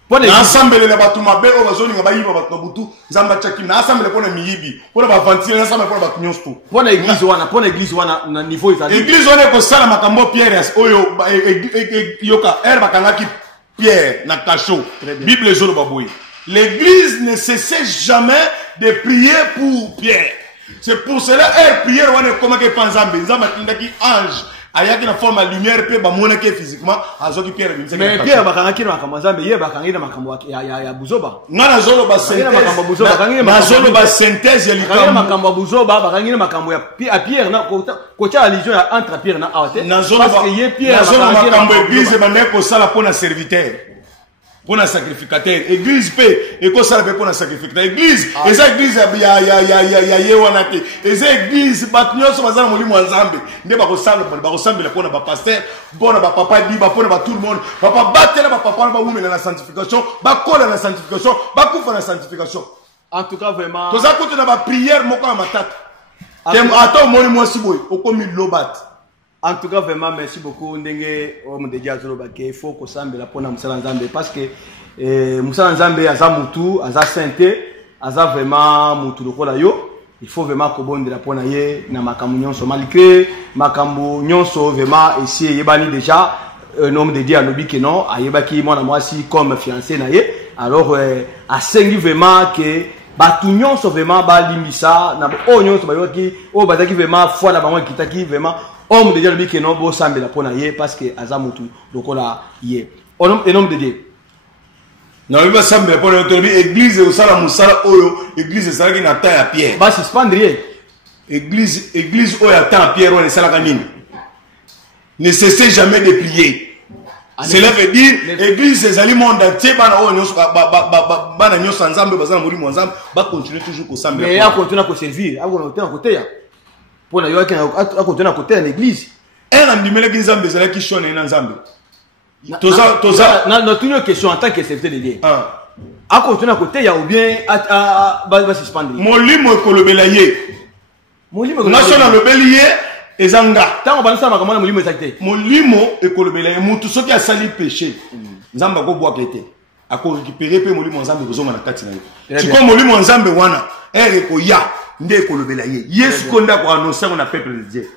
pona na sambela la batu mabe o bazoli ngaba yiba batu butu nzamba chaki na sambela pona miyibi pona ba ventile na sambela pona batu nyoso tu pona église wana na niveau ezali église wana ko sala makambo Pierre oyo yoka bakangaki Pierre na cachot bible zolo baboyi. L'église ne cessait jamais de prier pour Pierre. C'est pour cela elle prière on est comme que panzambe nzamba tindaki ange ayaki na forme de lumière pe ba monake physiquement azoki Pierre bimse. Mais Pierre bakangaki na makambo nzambe ye bakangi na makambo ya buzoba. Ngana zolo ba synthèse. Na zolo ba synthèse ya likambo. Makambo buzoba bakangi na makambo ya Pierre na kocha allusion entre Pierre na Aote. Parce que ye Pierre na zolo makambo église bande ko sala pona serviteur. Pour un sacrificateur, église paix, et quoi ça le fait pour un sacrificateur, église, et ça église, yewanate, et ça église, batnyo, so bazana moli mwanzambe, ne ba ressemble la pour un pasteur, bon, ba papa dit, ba pour tout le monde, papa battre la papa, ba oumé la sanctification, ba coller la sanctification, ba couper la sanctification. En tout cas, vraiment. Tout ça, quand on a ma prière, mon corps m'attaque. Attends, moi, si boy, au comme il lobat. En tout cas, vraiment, merci beaucoup. Ndenge, homme de Dieu, il faut que ça me la pone à Moussa Nzambe parce que Moussa Nzambe, aza mutu, aza sainté, aza vraiment mutu de kola yo. Il faut vraiment que bon de la pone aye na makambo nyonso. Malgré makambo nyonso vraiment ici yebani déjà un homme de Dieu alobi que non, ayebaki moi na moi si comme fiancé na ye. Alors a sengi vraiment que batu nyonso vraiment ba limisa na o nyonso ba yoki o bazaki vraiment foi na bango kitaki vraiment homme de Dieu lui qui non beau sambela pona ye parce que azamutu lokola ye un homme de Dieu non il va sambela pona église au sala musala oyo église sala ki na ta ya Pierre ba suspendre église oyo ta Pierre on sala kanini ne cessez jamais de prier. Cela veut dire église ezali monde entier bana oyo nyonso bana nyonso nzambe bazana muri nzambe ba continuer toujours ko sambela mais ya continuer ko servir a ko na côté ya pour na yoka a continuer à côté de l'église un ambimele ki nzambe ezala ki shone na nzambe toza na toute une question en tant que serviteur de Dieu a continuer à côté ya ou bien ba suspendre molimo ekolobela ye molimo national lobeli ye ezanga tango banisa makamana molimo ezakte molimo ekolobela ye mutu soki asali péché nzamba ko boa kete ako récupérer pe molimo nzambe kozonga na kati na ye siko molimo nzambe wana ko ya nde ekolobela ye yesu konda ko annoncer on a peuple de Dieu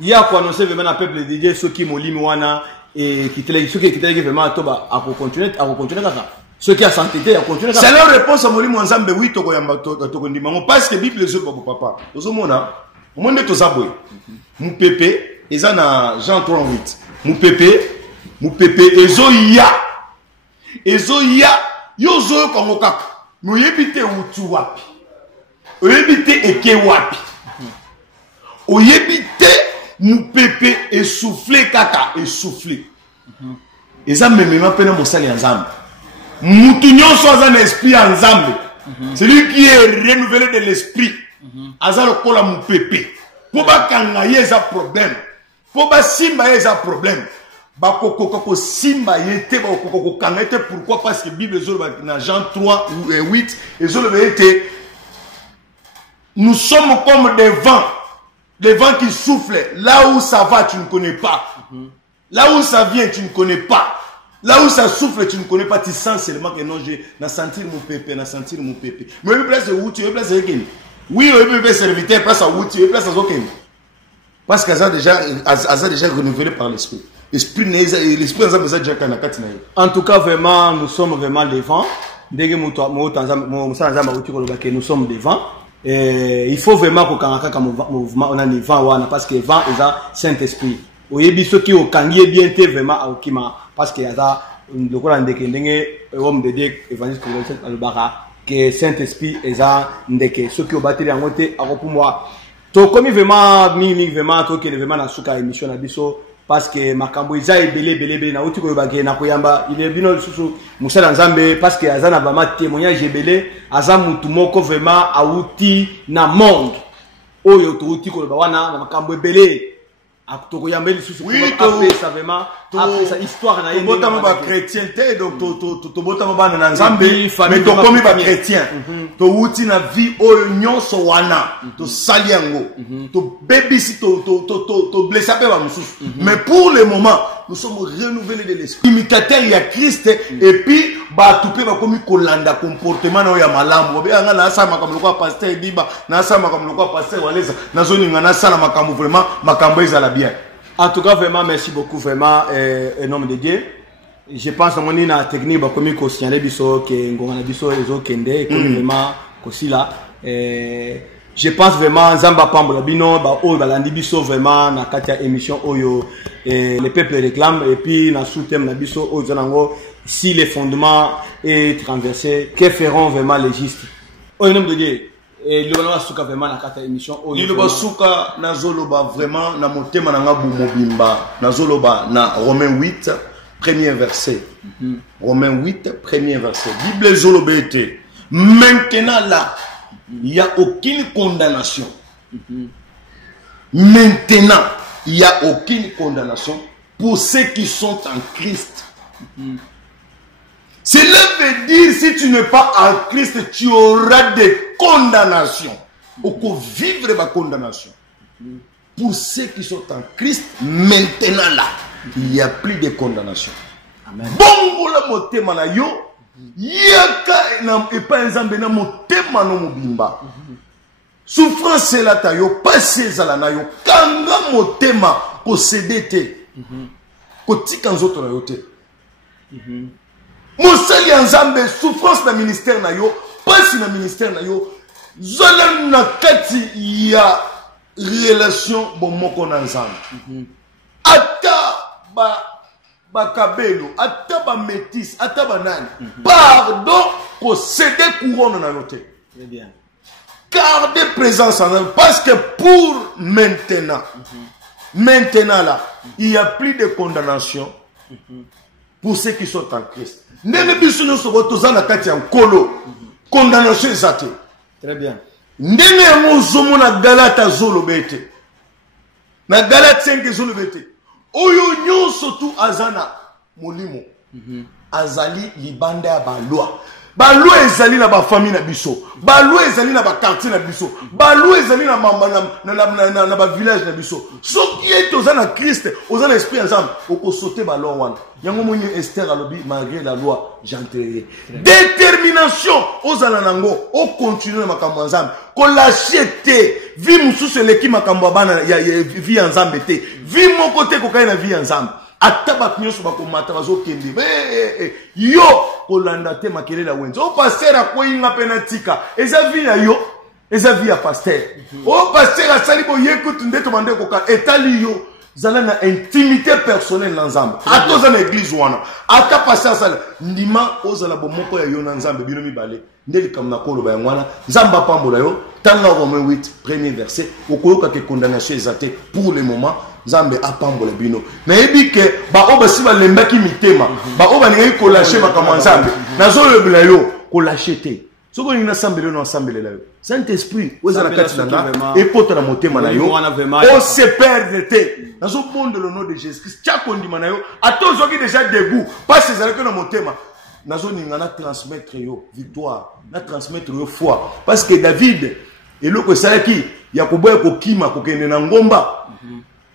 ya ko annoncer vraiment na peuple de Dieu soki molimo wana et kitele soki kitele vraiment toba ako continuer kaka soki a santé a continuer c'est leur réponse à molimo nzambe oui to ko yamba to ko ndimango parce que bible zo ko papa ozomona monde to zaboy mu pepe eza na Jean 3:8 mu pepe ezo ya yozo ko ngokaka no yebite utu wapi oyebite eke wapi oyebite mu pepe essoufflé kaka essoufflé eza memema pena mosali ya nzambe mutu nyonso aza na esprit ya nzambe celui qui est renouvelé de l'esprit aza lokola mu pepe po bakanga ye eza problème po basimba ye eza problème bakokoka kosimba ye te bakokoka kokanga te pourquoi parce que bible ezoloba na Jean 3:8 ezoloba ete nous sommes comme des vents qui soufflent là où ça va tu ne connais pas Là où ça vient, tu ne connais pas. Là où ça souffle, tu ne connais pas. Tu sens seulement que non, j'ai senti mon pépé, senti mon pépé. Mais il place où tu veux place avec oui, il peut serviteur, place à où tu veux place à aucun. Parce qu'Aza déjà renouvelé par l'esprit. L'esprit déjà en tout cas, vraiment, nous sommes vraiment devant. Nous sommes devant. Et il faut vraiment que mouvement on a un vent parce que vent est un Saint-Esprit. Oyebi ceux qui ont kangié bien vraiment à Okima parce que yaza le Coran ndenge homme de Dieu évangile que Saint-Esprit est un ndeke ceux qui ont battu en côté à pour moi. To comme vraiment mimi vraiment to que vraiment na suka émission na biso parce que makambo iza belé na uti ko bagé na koyamba il est bino susu musala nzambe parce que azana vraiment témoignage belé aza mutu moko vraiment a uti na monde oyo to uti ko bawana makambo belé oui, ça vraiment après sa histoire na yé chrétienté donc to botama bana na nzambe mais to komi ba chrétien to uti na vie oyo nyonso wana to saliango to bebisi to blesser ba mususu mais pour le moment nous sommes renouvelés de l'esprit imitateur ya Christ et puis ba tupe ba komi kolanda comportement na ya malamu ba nga na sa makambo kwa pasteur Biba na sa makambo kwa pasteur Waleza na zoni nga na sala makambo vraiment makambo ezala bien. En tout cas vraiment merci beaucoup vraiment au nom de Dieu. Je pense que mon ina technique ba komi ko signaler biso ke ngonga na biso ezo kende ko vraiment ko sila je pense vraiment Zamba Pambola Bino, ba landi biso vraiment na katia émission oyo les peuples réclament et puis na sous-thème na biso oyo zanango si les fondements est renversé, que feront vraiment les justes? Au nom de Dieu, et le bana suka vraiment na katia émission oyo. Le basuka na zoloba vraiment na motema na ngabu mobimba na zoloba na Romains 8 premier verset. Romains 8 premier verset. Bible zolobete. Maintenant là il n'y a aucune condamnation. Maintenant, il n'y a aucune condamnation pour ceux qui sont en Christ. Cela veut dire si tu n'es pas en Christ, tu auras des condamnations. Ou qu'on vivre la condamnation. Pour ceux qui sont en Christ, maintenant là, il n'y a plus de condamnation. Amen. Bon, la motema na yo. Yaka na epa nzambe na motema no mobimba souffrance la tayo passé zala na yo kanga motema posséder te kotika nzoto na yo te mosali ya nzambe souffrance na ministère na yo passé na ministère na yo zala na kati ya relation bomoko na nzambe ata bakabelo ata ba métis ata banani pardon posséder couronne na yote. Très bien. Gardez présence en eux parce que pour maintenant maintenant là il n'y a plus de condamnation pour ceux qui sont en Christ. Ndenge biso nyonso botoza na kati ya nkolo condamnation ezate. Très bien. Ndenge yango ozomona Galata zolobete na Galate 5 zolobete oyo nyonso tu azana molimo azali libanda ya balwa balwa ezali na ba famille na biso balwa ezali na ba quartier na biso balwa ezali na mama na ba village na biso soki ete ozana Christ ozana esprit ensemble okosote balwa wana yango moni Esther alobi malgré la loi j'entrerai détermination ozala nango o continuer makambo ensemble ko lâcher te vie mususu eleki makambo bana ya vie ensemble te vie moko te ko kai na vie ensemble ataba nyonso bakomata bazokende yo kolanda te makele la wenzo o pasteur akoyinga pena tika eza vie na yo eza vie ya pasteur o pasteur asali boyekutu ndeto bande koka etali yo zala na intimité personnelle na nzambe atoza na église wana ata pasteur sala ndima ozala bomoko ya yo na nzambe bino mibale ndeli kam na kolo ba ngwana nzamba pambola yo tanga Romains 8 premier verset okoyoka ke condamnation ezate pour le moment nzambe apambola bino na yebi ke ba oba si ba lembaki mitema ba oba ningai ko lâcher makambo nzambe nazo lebla yo ko lâcher te soko ni na sambele no sambele la yo Saint-Esprit ozala kati na et pota na motema na yo o se perdre te nazo bonde le nom de Jésus-Christ tia kondima na yo atozo ki déjà debout parce que zala que na motema nazo ninga na transmettre yo victoire na transmettre yo foi parce que David eloko salaki ya koboya kokima kokende na ngomba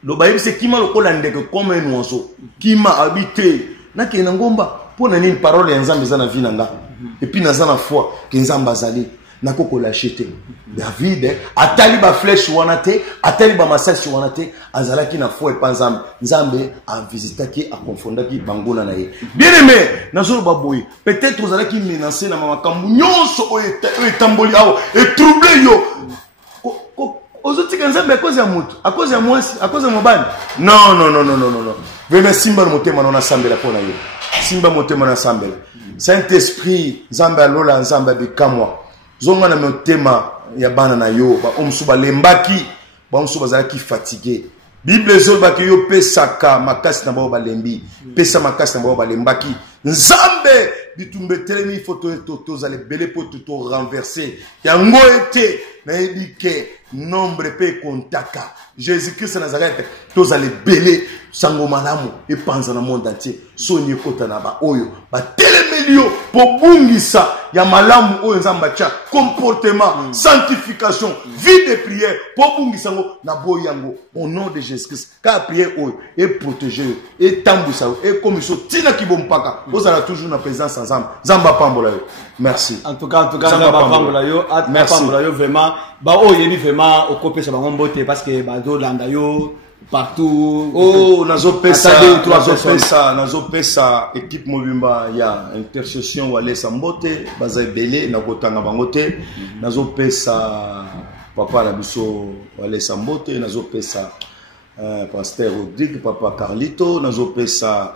Le baïb c'est kima le kolandeke comme un oiseau. Kima habité. Na ke ngomba pour nani une parole en Nzambe zana vie nanga. Et puis na zana foi que Nzamba zali na koko l'acheter. David atali ba flèche wanate, atali ba massage wanate, azalaki na foi et pas Nzambe. Nzambe a visitaki a confondaki bangona na ye. Bien aimé, nazo ba boy. Peut-être ozalaki menacer na makambu nyonso o etamboli awo et troubler yo. À cause de moi, à cause de moi, à cause de mon ban. Non, non, non, non, non, non, non. Venez Simba motema na sambela pona yo. Simba motema na sambela. Saint-Esprit, Zamba lola Zamba bikamwa. Zonga na motema ya bana na yo, ba omsuba lembaki, ba omsuba zalaki fatigué. Bible zo ba yo pesaka makasi na ba lembi, pesa makasi na ba lembaki. Nzambe bitumbe telemi photo to zale belé pour tout renverser. Yango été na edike nombre pe kontaka. Jésus-Christ Nazareth, tous allez belé sango malamu et panza na monde entier. Soni kota na ba oyo, ba telemelio pour bungisa ya malamu oyo nzamba cha comportement, sanctification, vie de prière pour bungisa ngo na boyango au nom de Jésus-Christ. Car prière oyo et protéger et tambusa et comme so tina kibompaka. Vous allez toujours na présence ensemble. Zamba pambola yo. Merci. En tout cas Zamba pambola yo, pambola yo vraiment ba oyo vraiment okopé sa bango mbote parce que ba do landa yo partout. Oh, nazo pesa équipe mobimba ya intercession wale sambote baza belé na kotanga bangote nazo pesa papa na biso wale sambote nazo pesa pasteur Rodrigue papa Carlito nazo pesa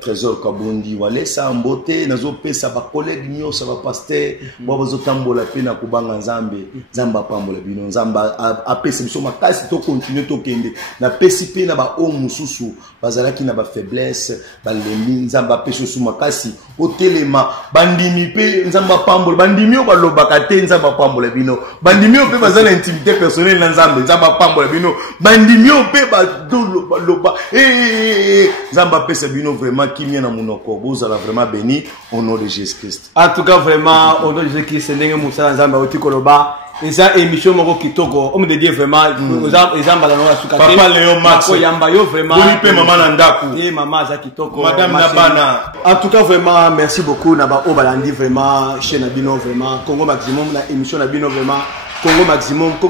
Trésor Kabundi wale sambote nazo pesa ba collègue nyosa ba pasteur bazo tambola pe na kubanga Nzambe Nzamba pambola bino Nzamba apesa biso makasi to continuer to kende na pesi pe na ba o mususu bazalaki na ba faiblesse ba lembi Nzamba pesa su makasi o telema bandimi pe Nzamba pambola bandimi o balobaka te Nzamba pambola bino bandimi o pe bazala intimité personnelle na Nzambe Nzamba pambola bino bandimi o pe ba dolo baloba Nzamba pesa bino vraiment qui vient dans mon corps, vous allez vraiment béni au nom de Jésus-Christ. En tout cas, vraiment, au nom de Jésus-Christ, c'est n'engue Moussa Nzamba Otikoloba. Et ça, émission Moko Kitoko, on me dit vraiment, aux Nzamba la noa sukate. Papa Léon Max. Papa Yamba yo vraiment. Bonipe maman Nandaku. Et maman za Kitoko. Madame Nabana. En tout cas, vraiment, merci beaucoup. Naba Obalandi vraiment, chaîne Nabino vraiment, Congo Maximum, la émission Nabino vraiment, Congo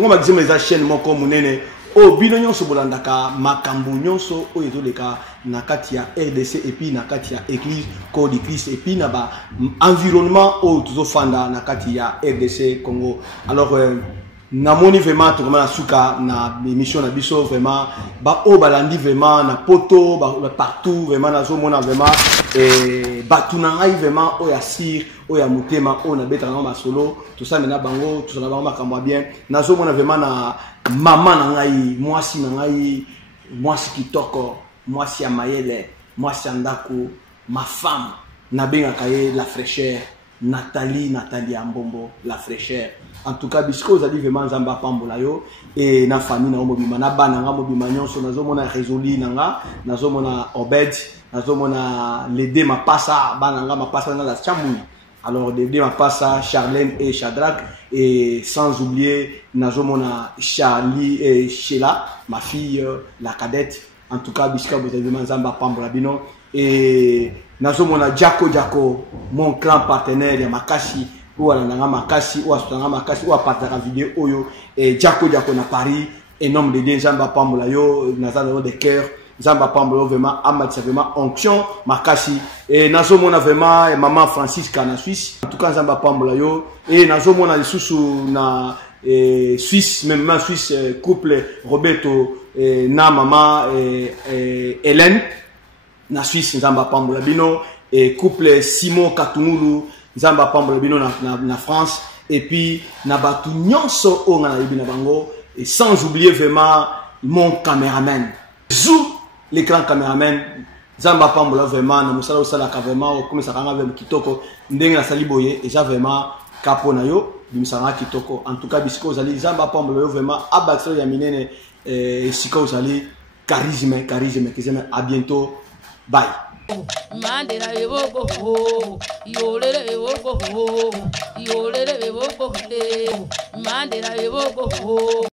Maximum les chaînes Moko Munene. Oh, bino nyonso bolandaka makambu nyonso o ezoleka na kati ya RDC et puis na kati ya église Corps de Christ et puis na ba environnement o tozofanda na kati ya RDC Congo. Alors namoni vraiment to na suka na émission na biso vraiment ba o balandi vraiment na poto ba partout vraiment na zomona vraiment et batuna ngai vraiment o ya sir o ya mutema o na betanga ma solo tout ça na bango tout ça na bango makambo bien na zomona vraiment na maman na ngai mwasi na ngai mwasi kitoko mwasi ya mayele mwasi ya ndako ma femme na benga kaye la fraîcheur Nathalie Ambombo la fraîcheur. En tout cas bisco za dit vraiment Nzamba pambola yo et na famille na mobima na bana nga mobima nyonso nazomona résoli nanga nazomona Obed nazomona Lédé Mapasa bana nga Mapasa na la chamou. Alors Lédé Mapasa Charlène et Shadrach et sans oublier nazomona Charlie et Sheila ma fille la cadette. En tout cas bisco vous avez vraiment Nzamba pambola bino et nazomona Jaco mon grand partenaire ya Makashi ou alanga Makashi ou asutanga Makashi ou apartaka vidéo oyo et Jaco na Paris et nom de Dieu Nzamba pambola yo nazana de cœur Nzamba pambola vraiment amatisa vraiment onction Makashi et nazomona vraiment maman Francisca na Suisse en tout cas Nzamba pambola yo et nazomona lisusu na Suisse même Suisse couple Roberto na maman Hélène na Suisse Nzamba pambola bino et couple Simon Katungulu Nzamba pambola bino na France et puis na batu nyonso o ngana yebina bango et sans oublier vraiment mon caméraman Zou le grand caméraman Nzamba pambola vraiment na musala osala ka vraiment comme ça kanga vraiment kitoko ndenge na sali boye et ça vraiment kapo na yo bimisanga kitoko en tout cas bisiko zali Nzamba pambola yo vraiment abaxo ya minene siko zali charisme kizema à bientôt. Bye. Mandela yeboko ho, yolele yeboko ho, yolele yeboko he. Mandela yeboko ho,